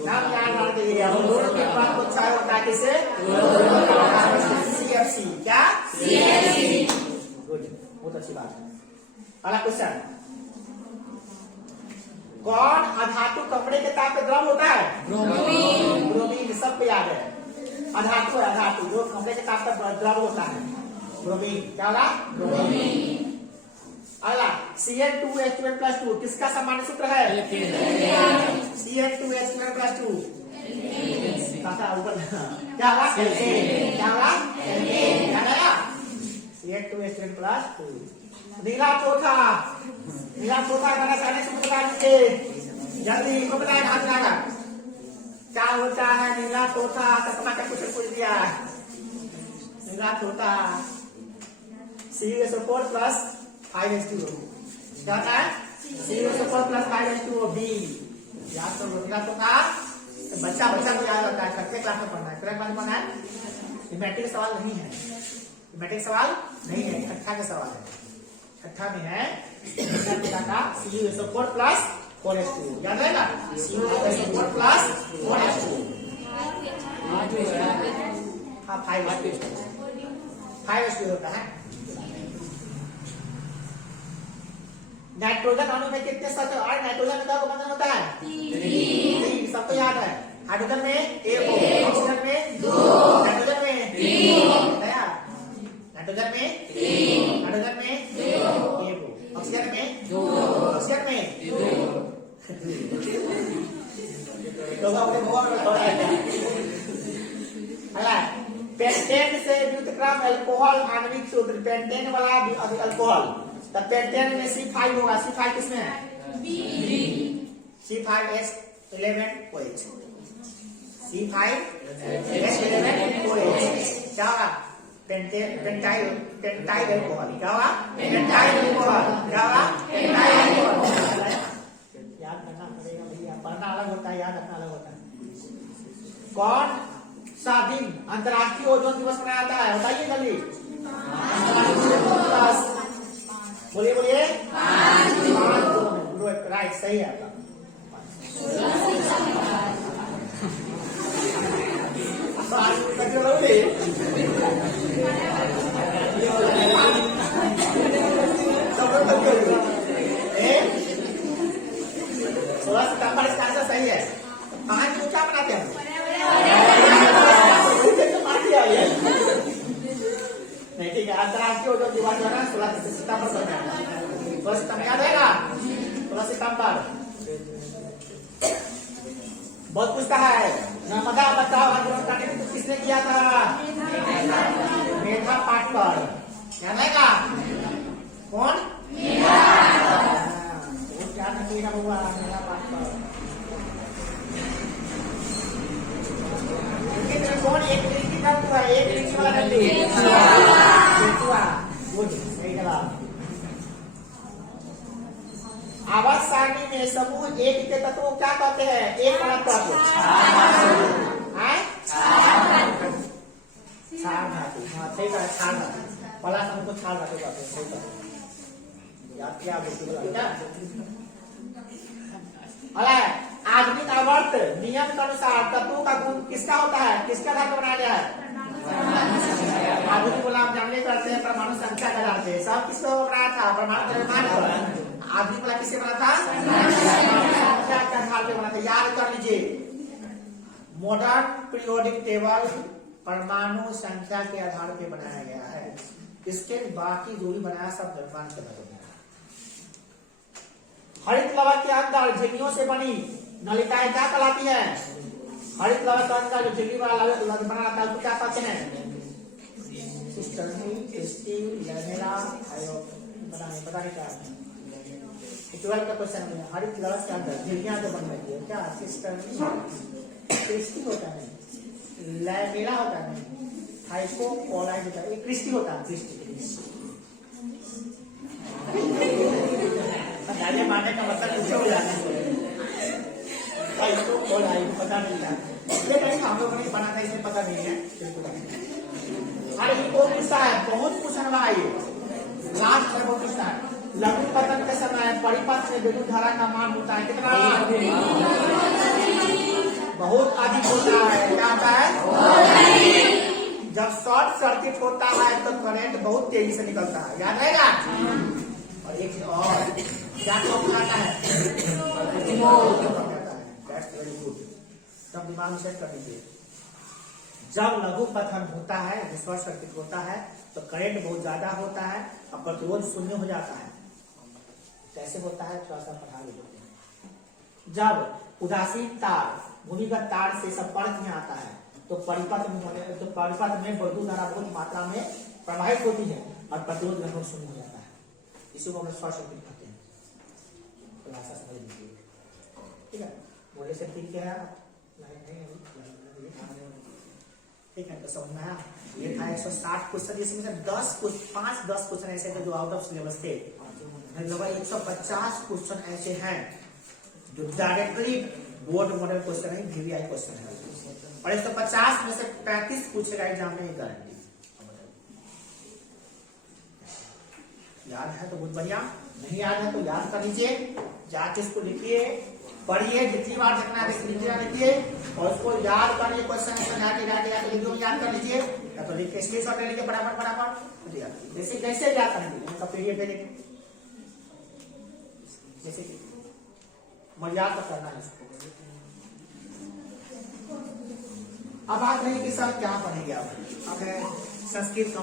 नाम याद रखना चाहिए। ओजोन की परत को क्षय होता है किसे? CFC। क्या? CFC। गुड, बहुत अच्छी बात है। अगला क्वेश्चन, कौन अधातु कपड़े के ताप पे द्रव होता है? ब्रोमीन। ब्रोमीन सबको याद है। अधातु है, अधातु जो कपड़े के ताप पर द्रव होता है ब्रोमीन। क्या होगा? ब्रोमीन। अगला CN2H12+2 किसका सामान्य सूत्र है? CN2H12+2 ऊपर क्या होगा? क्या होगा? CN2H12+2। नीला चौथा गाना सारे सूत्र बता दीजिए जल्दी। इनको बताया हाथ लगा क्या होता है? नीला चौथा सपना का क्वेश्चन पूछ दिया। नीला चौथा CH4+5H2 क्या होता है CuSO4 प्लस 5H2O B। याद करो बेटा तो का बच्चा को याद रखता है, छठे क्लास में पढ़ना है, कितने क्लास में पढ़ना है? ये मैट्रिक सवाल नहीं है, मैट्रिक सवाल नहीं है, छठा का सवाल है। छठा में है का CuSO4 प्लस 4H2O, याद रहेगा CuSO4 प्लस 4H2O। हाँ 5H2O होता है। नाइट्रोजन अणु में कितने सच और नाइट्रोजन में क्या बंधन होता है? 3। सबको याद है। हाइड्रोजन में 1, ऑक्सीजन में 2, नाइट्रोजन में 3, नाइट्रोजन में 3, हाइड्रोजन में 1, ऑक्सीजन में 2, ऑक्सीजन में 2। पेंटेन से व्युत्क्रम अल्कोहल आणविक सूत्र, पेंटेन वाला अल्कोहल, तब पेंटेन में C5 होगा। C5 किसमें है? C5H11OH, C5H11OH क्या होगा? पेंटाइल अल्कोहल क्या होगा? पेंटाइल अल्कोहल क्या होगा? Pentyl alcohol. याद करना पड़ेगा भैया, पढ़ना अलग होता है, याद रखना अलग होता है। कौन सा दिन अंतर्राष्ट्रीय ओजोन दिवस मनाया जाता है? बताइए जल्दी। बोलिए बोलिए। 5 राइट, सही है आपका। सोलह सितंबर इसका आंसर सही है। 5 को क्या बनाते हैं? नहीं ठीक है, अंतर्राष्ट्रीय ओजोन दिवस जो है 16 सितंबर को है। 16 सितंबर याद रहेगा? 16 सितंबर। बहुत पूछता है नर्मदा बचाओ आंदोलन करने की किसने किया था? मेधा पाटकर, याद रहेगा? कौन? क्या नहीं हुआ मेधा पाटकर। कौन एक तरीके का हुआ? एक तरीके वाला नदी गुड, सही जवाब। आवाज सारणी में समूह एक के तत्व को क्या कहते हैं? एक वाला तत्व क्षार धातु। हाँ सही कहा, क्षार धातु। पहला समूह को क्षार धातु कहते हैं, सही कहा। याद किया आधुनिक आवर्त नियम के अनुसार तत्वों का गुण किसका होता है? किसका धातु बनाया गया है? आधुनिक गुलाम जानने करते हैं परमाणु संख्या का आधार पे। सब किसको बनाया था? परमाणु द्रव्यमान पर। आधुनिक वाला किससे बना था? संख्या के आधार पे बना था। याद कर लीजिए, मॉडर्न पीरियोडिक टेबल परमाणु संख्या के आधार पे बनाया गया है। इसके बाकी जो भी बनाया सब द्रव्यमान के आधार पे। हरित लवण के अंदर झिल्लियों से बनी नलिकाएं क्या कहलाती है? हरित लवण के अंदर जो झिल्ली वाला लवण बना रहता है उसको क्या कहते हैं? पता नहीं क्या 12 का क्वेश्चन है। हरित लवण के अंदर झिल्लियां जो बन रही है क्या? क्रिस्टी होता है, लैमेला होता है, हाइपोकोलाइट होता है, क्रिस्टी होता है। क्रिस्टी मारने का मतलब कुछ हो जाता है, पता नहीं था। लेकिन हम लोगों ने बना था, इसमें पता नहीं है। अरे ये कौन पूछता है? बहुत पूछने वाला ये लास्ट में बहुत पूछता है। लघु पतन के समय परिपथ में विद्युत धारा का मान होता है कितना? बहुत अधिक होता है। क्या होता है? जब शॉर्ट सर्किट होता है तो करंट बहुत तेजी से निकलता है, याद रहेगा? और एक चीज और क्या कहता है? सब दिमाग में सेट कर दीजिए। जब लघु पतन होता है, शॉर्ट सर्किट होता है, तो करंट बहुत ज्यादा होता है और प्रतिरोध शून्य हो जाता है। कैसे होता है थोड़ा सा पढ़ा लेते हैं। जब उदासीन तार भूमिगत तार से संपर्क में आता है तो परिपथ में विद्युत धारा बहुत मात्रा में प्रवाहित होती है और प्रतिरोध लगभग शून्य हो जाता है। इसी को हम लोग शॉर्ट सर्किट कहते हैं। खुलासा समझ लीजिए, ठीक है? बोले से ठीक है, ठीक है? तो समझ में आया? ये था 160 क्वेश्चन, इसमें से 5-10 क्वेश्चन ऐसे थे जो आउट ऑफ सिलेबस थे। लगभग 150 क्वेश्चन ऐसे हैं जो डायरेक्टली बोर्ड मॉडल क्वेश्चन है, VVI क्वेश्चन है, और 150 में से 35 पूछेगा एग्जाम में, गारंटी। याद है तो बहुत बढ़िया, नहीं याद है तो याद कर लीजिए, जाके इसको लिखिए, पढ़िए, जितनी बार देखना है लिखिए, और उसको याद करिए, क्वेश्चन वीडियो याद कर लीजिए, या तो लिख के स्क्रीनशॉट ले लीजिए बराबर। जैसे कैसे याद करेंगे, उनका PDF भेजेंगे, जैसे कि याद तो करना है इसको। अब बात नहीं कि सर क्या पढ़ेंगे, अब है संस्कृत का